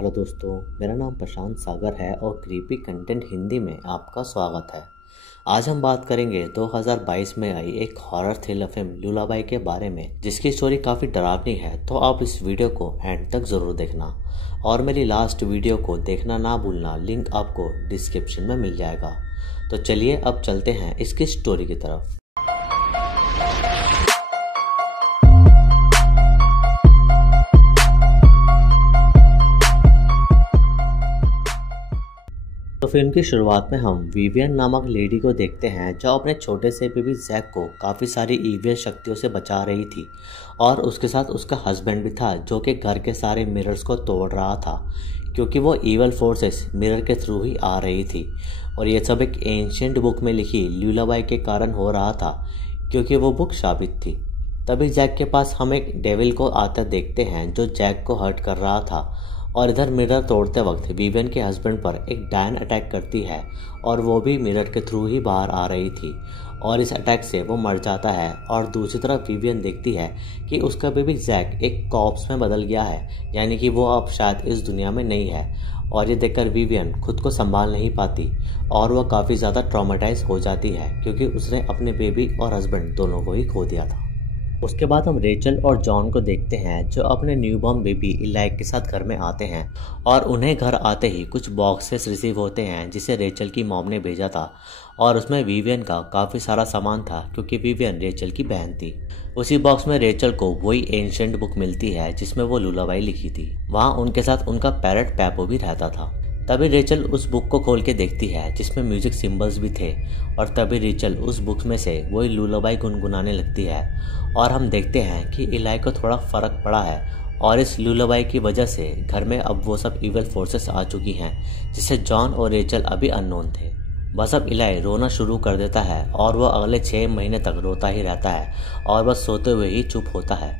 Hello दोस्तों, मेरा नाम प्रशांत सागर है और क्रीपी कंटेंट हिंदी में आपका स्वागत है। आज हम बात करेंगे 2022 में आई एक हॉरर थ्रिलर फिल्म लुलाबाई के बारे में, जिसकी स्टोरी काफ़ी डरावनी है। तो आप इस वीडियो को एंड तक ज़रूर देखना और मेरी लास्ट वीडियो को देखना ना भूलना, लिंक आपको डिस्क्रिप्शन में मिल जाएगा। तो चलिए अब चलते हैं इसकी स्टोरी की तरफ। तो फिल्म की शुरुआत में हम विवियन नामक लेडी को देखते हैं, जो अपने छोटे से बेबी जैक को काफ़ी सारी ईविल शक्तियों से बचा रही थी और उसके साथ उसका हस्बैंड भी था, जो कि घर के सारे मिरर्स को तोड़ रहा था, क्योंकि वो ईवल फोर्सेस मिरर के थ्रू ही आ रही थी। और ये सब एक एंशिएंट बुक में लिखी लुलाबाई के कारण हो रहा था, क्योंकि वो बुक शापित थी। तभी जैक के पास हम एक डेविल को आता देखते हैं, जो जैक को हर्ट कर रहा था। और इधर मिरर तोड़ते वक्त विवियन के हस्बैंड पर एक डायन अटैक करती है और वो भी मिरर के थ्रू ही बाहर आ रही थी और इस अटैक से वो मर जाता है। और दूसरी तरफ विवियन देखती है कि उसका बेबी जैक एक कॉर्प्स में बदल गया है, यानी कि वो अब शायद इस दुनिया में नहीं है। और ये देखकर विवियन खुद को संभाल नहीं पाती और वह काफ़ी ज़्यादा ट्रॉमेटाइज हो जाती है, क्योंकि उसने अपने बेबी और हस्बैंड दोनों को ही खो दिया था। उसके बाद हम रेचल और जॉन को देखते हैं, जो अपने न्यूबॉर्न बेबी इलाई के साथ घर में आते हैं और उन्हें घर आते ही कुछ बॉक्सेस रिसीव होते हैं, जिसे रेचल की मॉम ने भेजा था। और उसमें विवियन का काफ़ी सारा सामान था, क्योंकि विवियन रेचल की बहन थी। उसी बॉक्स में रेचल को वही एंशिएंट बुक मिलती है जिसमें वो लुलाबाई लिखी थी। वहाँ उनके साथ उनका पैरट पैपो भी रहता था। तभी रेचल उस बुक को खोल के देखती है, जिसमें म्यूजिक सिंबल्स भी थे। और तभी रेचल उस बुक में से वही लुलाबाई गुनगुनाने लगती है और हम देखते हैं कि इलाई को थोड़ा फर्क पड़ा है और इस लुलाबाई की वजह से घर में अब वो सब इविल फोर्सेस आ चुकी हैं, जिससे जॉन और रेचल अभी अननोन थे। बस अब इलाई रोना शुरू कर देता है और वह अगले 6 महीने तक रोता ही रहता है और बस सोते हुए ही चुप होता है।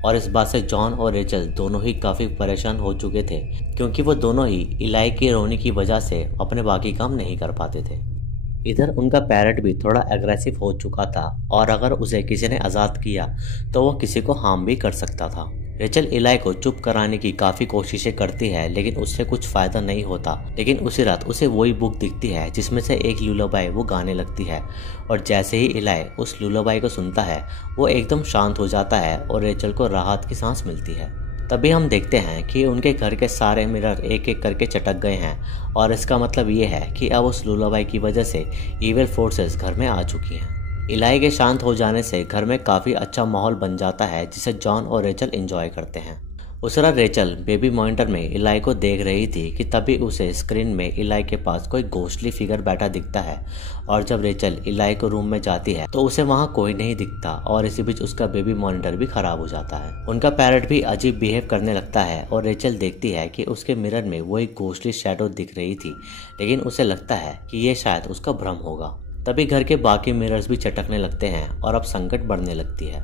और इस बात से जॉन और रेचल दोनों ही काफ़ी परेशान हो चुके थे, क्योंकि वो दोनों ही इलाई के रोने की वजह से अपने बाकी काम नहीं कर पाते थे। इधर उनका पैरट भी थोड़ा एग्रेसिव हो चुका था और अगर उसे किसी ने आज़ाद किया तो वो किसी को हार्म भी कर सकता था। रेचल इलाई को चुप कराने की काफ़ी कोशिशें करती है, लेकिन उससे कुछ फ़ायदा नहीं होता। लेकिन उसी रात उसे वही बुक दिखती है जिसमें से एक लुलाबाई वो गाने लगती है और जैसे ही इलाई उस लुलाबाई को सुनता है, वो एकदम शांत हो जाता है और रेचल को राहत की सांस मिलती है। तभी हम देखते हैं कि उनके घर के सारे मिरर एक एक करके चटक गए हैं और इसका मतलब ये है कि अब उस लुलाबाई की वजह से इविल फोर्सेस घर में आ चुकी हैं। इलाई के शांत हो जाने से घर में काफ़ी अच्छा माहौल बन जाता है, जिसे जॉन और रेचल एंजॉय करते हैं। उस रात रेचल बेबी मॉनिटर में इलाई को देख रही थी कि तभी उसे स्क्रीन में इलाई के पास कोई घोस्टली फिगर बैठा दिखता है। और जब रेचल इलाई को रूम में जाती है तो उसे वहाँ कोई नहीं दिखता और इसी बीच उसका बेबी मॉनिटर भी खराब हो जाता है। उनका पैरट भी अजीब बिहेव करने लगता है और रेचल देखती है कि उसके मिरर में वही घोस्टली शैडो दिख रही थी, लेकिन उसे लगता है कि ये शायद उसका भ्रम होगा। तभी घर के बाकी मिरर्स भी चटकने लगते हैं और अब संकट बढ़ने लगती है।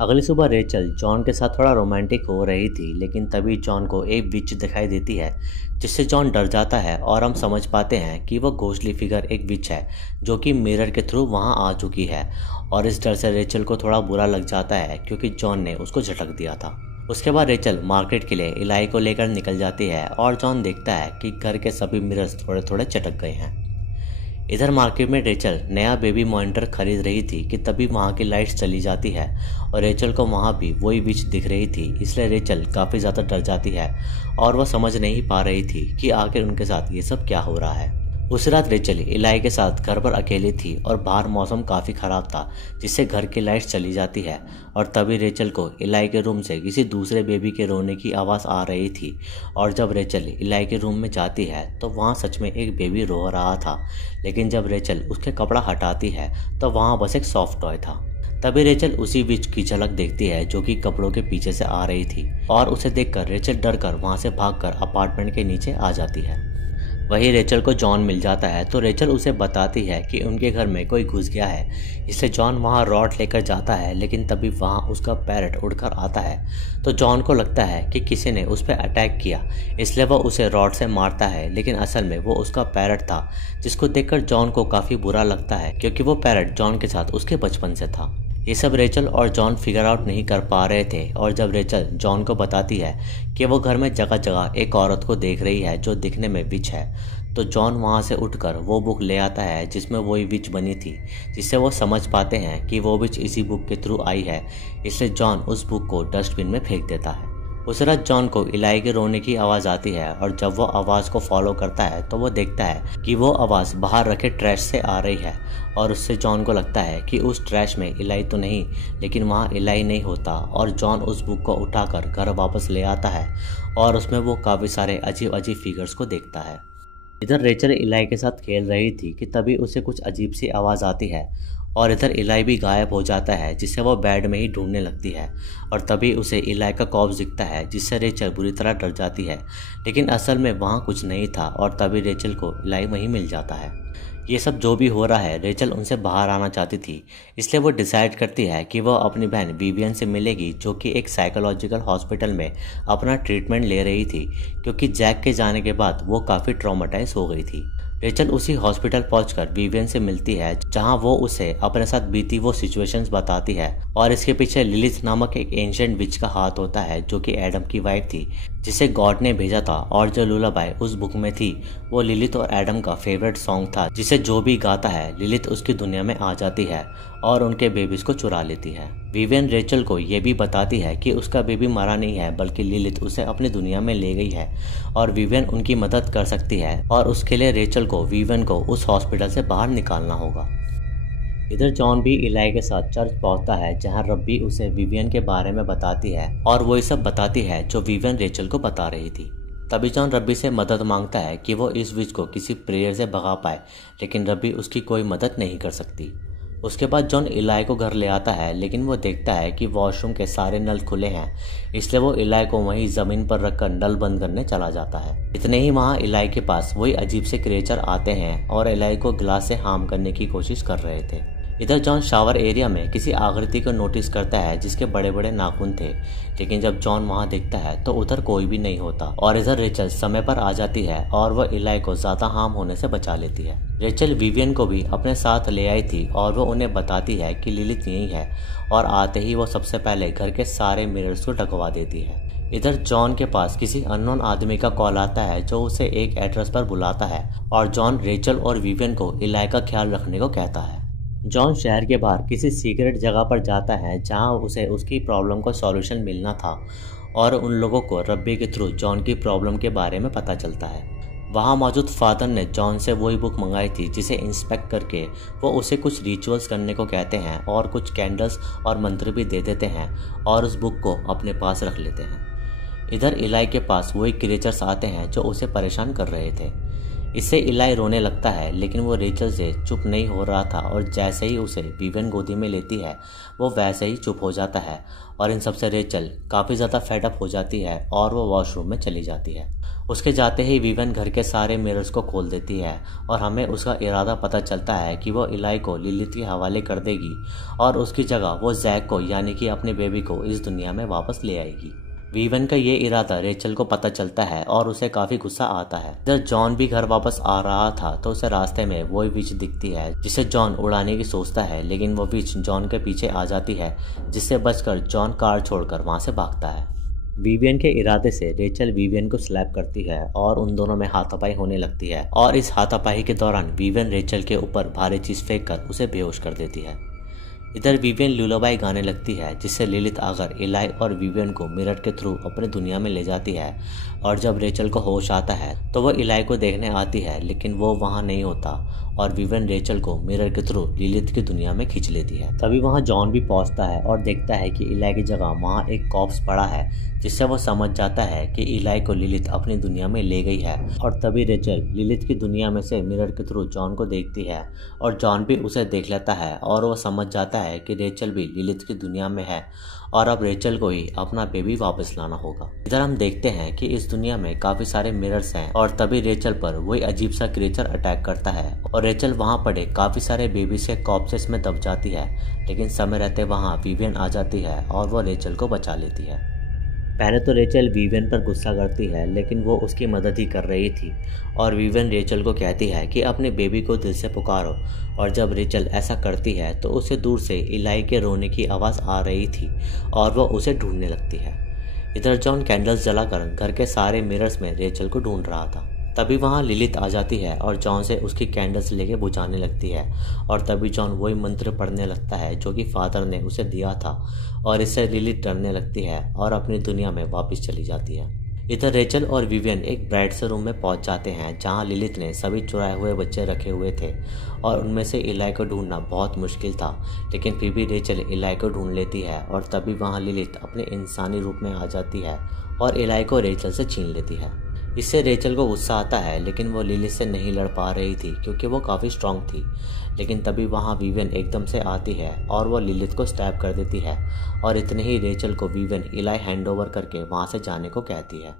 अगली सुबह रेचल जॉन के साथ थोड़ा रोमांटिक हो रही थी, लेकिन तभी जॉन को एक विच दिखाई देती है, जिससे जॉन डर जाता है और हम समझ पाते हैं कि वह घोस्टली फिगर एक विच है, जो कि मिरर के थ्रू वहां आ चुकी है। और इस डर से रेचल को थोड़ा बुरा लग जाता है, क्योंकि जॉन ने उसको झटक दिया था। उसके बाद रेचल मार्केट के लिए इलाई को लेकर निकल जाती है और जॉन देखता है कि घर के सभी मिरर्स थोड़े थोड़े चटक गए हैं। इधर मार्केट में रेचल नया बेबी मॉनिटर खरीद रही थी कि तभी वहाँ की लाइट्स चली जाती है और रेचल को वहाँ भी वही विच दिख रही थी। इसलिए रेचल काफ़ी ज़्यादा डर जाती है और वह समझ नहीं पा रही थी कि आखिर उनके साथ ये सब क्या हो रहा है। उस रात रेचल इलाई के साथ घर पर अकेली थी और बाहर मौसम काफ़ी ख़राब था, जिससे घर की लाइट्स चली जाती है। और तभी रेचल को इलाई के रूम से किसी दूसरे बेबी के रोने की आवाज़ आ रही थी। और जब रेचल इलाई के रूम में जाती है तो वहाँ सच में एक बेबी रो रहा था, लेकिन जब रेचल उसके कपड़ा हटाती है तो वहाँ बस एक सॉफ्ट टॉय था। तभी रेचल उसी विच की झलक देखती है, जो कि कपड़ों के पीछे से आ रही थी। और उसे देखकर रेचल डर कर वहाँ से भागकर अपार्टमेंट के नीचे आ जाती है। वहीं रेचल को जॉन मिल जाता है तो रेचल उसे बताती है कि उनके घर में कोई घुस गया है। इससे जॉन वहां रॉड लेकर जाता है, लेकिन तभी वहां उसका पैरट उड़कर आता है। तो जॉन को लगता है कि किसी ने उस पर अटैक किया, इसलिए वह उसे रॉड से मारता है, लेकिन असल में वो उसका पैरट था, जिसको देखकर जॉन को काफ़ी बुरा लगता है, क्योंकि वो पैरट जॉन के साथ उसके बचपन से था। ये सब रेचल और जॉन फिगर आउट नहीं कर पा रहे थे और जब रेचल जॉन को बताती है कि वो घर में जगह जगह एक औरत को देख रही है जो दिखने में विच है, तो जॉन वहाँ से उठकर वो बुक ले आता है जिसमें वही विच बनी थी, जिससे वो समझ पाते हैं कि वो विच इसी बुक के थ्रू आई है। इसलिए जॉन उस बुक को डस्टबिन में फेंक देता है। उस रात जॉन को इलाई के रोने की आवाज़ आती है और जब वो आवाज़ को फॉलो करता है तो वो देखता है कि वो आवाज़ बाहर रखे ट्रैश से आ रही है और उससे जॉन को लगता है कि उस ट्रैश में इलाई तो नहीं, लेकिन वहाँ इलाई नहीं होता। और जॉन उस बुक को उठाकर घर वापस ले आता है और उसमें वो काफ़ी सारे अजीब अजीब फिगर्स को देखता है। इधर रेचल इलाई के साथ खेल रही थी कि तभी उसे कुछ अजीब सी आवाज़ आती है और इधर इलाई भी गायब हो जाता है, जिससे वो बेड में ही ढूंढने लगती है और तभी उसे इलाई का कॉर्प्स दिखता है, जिससे रेचल बुरी तरह डर जाती है। लेकिन असल में वहाँ कुछ नहीं था और तभी रेचल को इलाई वहीं मिल जाता है। ये सब जो भी हो रहा है, रेचल उनसे बाहर आना चाहती थी, इसलिए वो डिसाइड करती है कि वो अपनी बहन विवियन से मिलेगी, जो कि एक साइकोलॉजिकल हॉस्पिटल में अपना ट्रीटमेंट ले रही थी, क्योंकि जैक के जाने के बाद वो काफ़ी ट्रॉमेटाइज हो गई थी। रेचल उसी हॉस्पिटल पहुंचकर विवियन से मिलती है, जहां वो उसे अपने साथ बीती वो सिचुएशंस बताती है और इसके पीछे लिलिथ नामक एक एंशिएंट विच का हाथ होता है, जो कि एडम की वाइफ थी, जिसे गॉड ने भेजा था। और जो लुलाबाई उस बुक में थी वो लिलिथ और एडम का फेवरेट सॉन्ग था, जिसे जो भी गाता है लिलिथ उसकी दुनिया में आ जाती है और उनके बेबीज को चुरा लेती है। विवियन रेचल को ये भी बताती है कि उसका बेबी मरा नहीं है, बल्कि लिलिथ उसे अपनी दुनिया में ले गई है और विवियन उनकी मदद कर सकती है और उसके लिए रेचल को विवियन को उस हॉस्पिटल से बाहर निकालना होगा। इधर जॉन भी इलाई के साथ चर्च पहुंचता है, जहां रब्बी उसे विवियन के बारे में बताती है और वो ये सब बताती है जो विवियन रेचल को बता रही थी। तभी जॉन रब्बी से मदद मांगता है कि वो इस विच को किसी प्रेयर से भगा पाए, लेकिन रब्बी उसकी कोई मदद नहीं कर सकती। उसके बाद जॉन इलाई को घर ले आता है, लेकिन वो देखता है कि वॉशरूम के सारे नल खुले हैं, इसलिए वो इलाई को वहीं जमीन पर रखकर नल बंद करने चला जाता है। इतने ही वहाँ इलाई के पास वही अजीब से क्रिएचर आते हैं और इलाई को ग्लास से हार्म करने की कोशिश कर रहे थे। इधर जॉन शावर एरिया में किसी आकृति को नोटिस करता है जिसके बड़े बड़े नाखून थे, लेकिन जब जॉन वहां देखता है तो उधर कोई भी नहीं होता और इधर रेचल समय पर आ जाती है और वह इलाई को ज्यादा हार्म होने से बचा लेती है। रेचल विवियन को भी अपने साथ ले आई थी और वो उन्हें बताती है कि लिलिथ यही है और आते ही वो सबसे पहले घर के सारे मिरर्स को ढकवा देती है। इधर जॉन के पास किसी अननोन आदमी का कॉल आता है जो उसे एक एड्रेस पर बुलाता है और जॉन रेचल और विवियन को इलाई का ख्याल रखने को कहता है। जॉन शहर के बाहर किसी सीक्रेट जगह पर जाता है जहां उसे उसकी प्रॉब्लम का सॉल्यूशन मिलना था और उन लोगों को रब्बी के थ्रू जॉन की प्रॉब्लम के बारे में पता चलता है। वहां मौजूद फादर ने जॉन से वही बुक मंगाई थी, जिसे इंस्पेक्ट करके वो उसे कुछ रिचुअल्स करने को कहते हैं और कुछ कैंडल्स और मंत्र भी दे देते हैं और उस बुक को अपने पास रख लेते हैं। इधर इलाई के पास वही क्रिएचर्स आते हैं जो उसे परेशान कर रहे थे। इससे इलाई रोने लगता है, लेकिन वो रेचल से चुप नहीं हो रहा था और जैसे ही उसे विवियन गोदी में लेती है वो वैसे ही चुप हो जाता है और इन सबसे रेचल काफ़ी ज़्यादा फेडअप हो जाती है और वो वॉशरूम में चली जाती है। उसके जाते ही विवियन घर के सारे मिरर्स को खोल देती है और हमें उसका इरादा पता चलता है कि वो इलाई को लिलिथ के हवाले कर देगी और उसकी जगह वो जैक को यानी कि अपने बेबी को इस दुनिया में वापस ले आएगी। विवियन का ये इरादा रेचल को पता चलता है और उसे काफी गुस्सा आता है। जब जॉन भी घर वापस आ रहा था तो उसे रास्ते में वही विच दिखती है जिसे जॉन उड़ाने की सोचता है, लेकिन वो विच जॉन के पीछे आ जाती है, जिससे बचकर जॉन कार छोड़कर वहां से भागता है। विवियन के इरादे से रेचल विवियन को स्लैप करती है और उन दोनों में हाथापाई होने लगती है और इस हाथापाई के दौरान विवियन रेचल के ऊपर भारी चीज फेंक कर उसे बेहोश कर देती है। इधर विवियन लुलाबाई गाने लगती है, जिससे लिलिथ आकर इलाई और विवियन को मिरर के थ्रू अपने दुनिया में ले जाती है और जब रेचल को होश आता है तो वह इलाई को देखने आती है, लेकिन वो वहाँ नहीं होता और विवियन रेचल को मिरर के थ्रू लिलिथ की दुनिया में खींच लेती है। तभी वहाँ जॉन भी पहुँचता है और देखता है कि इलाई की जगह वहाँ एक कॉर्प्स पड़ा है, जिससे वो समझ जाता है कि इलाई को लिलिथ अपनी दुनिया में ले गई है। और तभी रेचल लिलिथ की दुनिया में से मिरर के थ्रू जॉन को देखती है और जॉन भी उसे देख लेता है और वो समझ जाता है कि रेचल भी लिलिथ की दुनिया में है और अब रेचल को ही अपना बेबी वापस लाना होगा। इधर हम देखते हैं कि इस दुनिया में काफी सारे मिरर्स हैं और तभी रेचल पर वही अजीब सा क्रिएचर अटैक करता है और रेचल वहां पड़े काफी सारे बेबीज के कॉर्प्सेस में दब जाती है, लेकिन समय रहते वहां विवियन आ जाती है और वो रेचल को बचा लेती है। पहले तो रेचल विवियन पर गुस्सा करती है, लेकिन वो उसकी मदद ही कर रही थी और विवियन रेचल को कहती है कि अपने बेबी को दिल से पुकारो। और जब रेचल ऐसा करती है तो उसे दूर से इलाई के रोने की आवाज़ आ रही थी और वह उसे ढूंढने लगती है। इधर जॉन कैंडल्स जलाकर घर के सारे मिरर्स में रेचल को ढूंढ रहा था। तभी वहाँ लिलित आ जाती है और जॉन से उसकी कैंडल्स लेके बुझाने लगती है। और तभी जॉन वही मंत्र पढ़ने लगता है जो कि फादर ने उसे दिया था और इससे लिलित डरने लगती है और अपनी दुनिया में वापस चली जाती है। इधर रेचल और विवियन एक ब्राइड से रूम में पहुंच जाते हैं जहां लिलित ने सभी चुराए हुए बच्चे रखे हुए थे और उनमें से इलाई को ढूंढना बहुत मुश्किल था, लेकिन फिर भी रेचल इलाई को ढूंढ लेती है। और तभी वहां लिलित अपने इंसानी रूप में आ जाती है और इलाई को रेचल से छीन लेती है। इससे रेचल को गुस्सा आता है, लेकिन वो लिलित से नहीं लड़ पा रही थी क्योंकि वो काफ़ी स्ट्रांग थी। लेकिन तभी वहाँ विवियन एकदम से आती है और वो लिलित को स्टैब कर देती है और इतने ही रेचल को विवियन इलाई हैंड ओवर करके वहाँ से जाने को कहती है।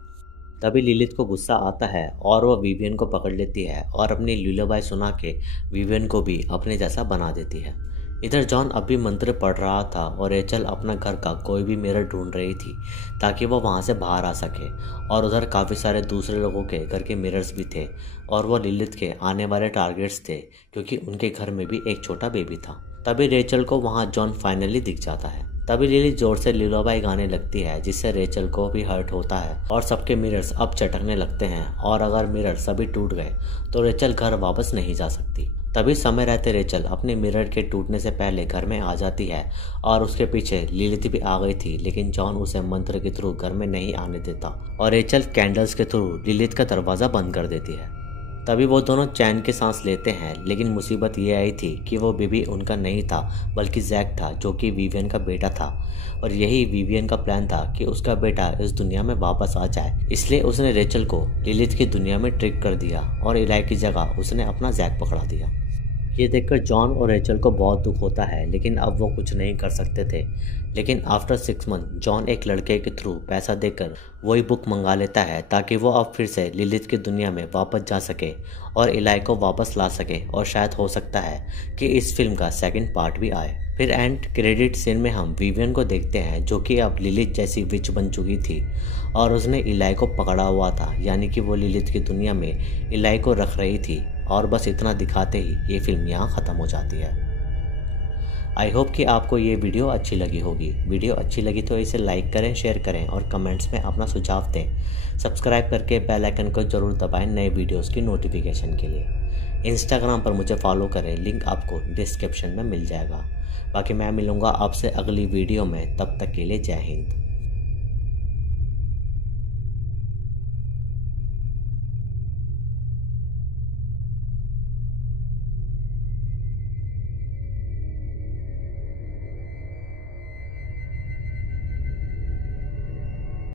तभी लिलित को गुस्सा आता है और वो विवियन को पकड़ लेती है और अपनी लुलाबाई सुना के विवियन को भी अपने जैसा बना देती है। इधर जॉन अभी मंत्र पढ़ रहा था और रेचल अपना घर का कोई भी मिरर ढूंढ रही थी ताकि वो वहाँ से बाहर आ सके। और उधर काफ़ी सारे दूसरे लोगों के घर के मिरर्स भी थे और वो लिलित के आने वाले टारगेट्स थे क्योंकि उनके घर में भी एक छोटा बेबी था। तभी रेचल को वहाँ जॉन फाइनली दिख जाता है। तभी लिली जोर से लुलाबाई गाने लगती है जिससे रेचल को भी हर्ट होता है और सबके मिरर्स अब चटकने लगते हैं और अगर मिरर सभी टूट गए तो रेचल घर वापस नहीं जा सकती। तभी समय रहते रेचल अपने मिरर के टूटने से पहले घर में आ जाती है और उसके पीछे लिलित भी आ गई थी, लेकिन जॉन उसे मंत्र के थ्रू घर में नहीं आने देता और रेचल कैंडल्स के थ्रू लिलित का दरवाज़ा बंद कर देती है। तभी वो दोनों चैन की सांस लेते हैं, लेकिन मुसीबत ये आई थी कि वो बेबी उनका नहीं था बल्कि जैक था जो कि विवियन का बेटा था। और यही विवियन का प्लान था कि उसका बेटा इस दुनिया में वापस आ जाए, इसलिए उसने रेचल को लिलित की दुनिया में ट्रिक कर दिया और इलाई की जगह उसने अपना जैक पकड़ा दिया। ये देखकर जॉन और रेचल को बहुत दुख होता है, लेकिन अब वो कुछ नहीं कर सकते थे। लेकिन आफ्टर 6 मंथ जॉन एक लड़के के थ्रू पैसा देकर वही बुक मंगा लेता है ताकि वो अब फिर से लिलित की दुनिया में वापस जा सके और इलाई को वापस ला सके। और शायद हो सकता है कि इस फिल्म का सेकंड पार्ट भी आए। फिर एंड क्रेडिट सीन में हम विवियन को देखते हैं जो कि अब लिलित जैसी विच बन चुकी थी और उसने इलाई को पकड़ा हुआ था, यानी कि वो लिलित की दुनिया में इलाई को रख रही थी। और बस इतना दिखाते ही ये फिल्म यहाँ ख़त्म हो जाती है। आई होप कि आपको ये वीडियो अच्छी लगी होगी। वीडियो अच्छी लगी तो इसे लाइक करें, शेयर करें और कमेंट्स में अपना सुझाव दें। सब्सक्राइब करके बेल आइकन को ज़रूर दबाएं नए वीडियोस की नोटिफिकेशन के लिए। इंस्टाग्राम पर मुझे फॉलो करें, लिंक आपको डिस्क्रिप्शन में मिल जाएगा। बाकी मैं मिलूँगा आपसे अगली वीडियो में, तब तक के लिए जय हिंद।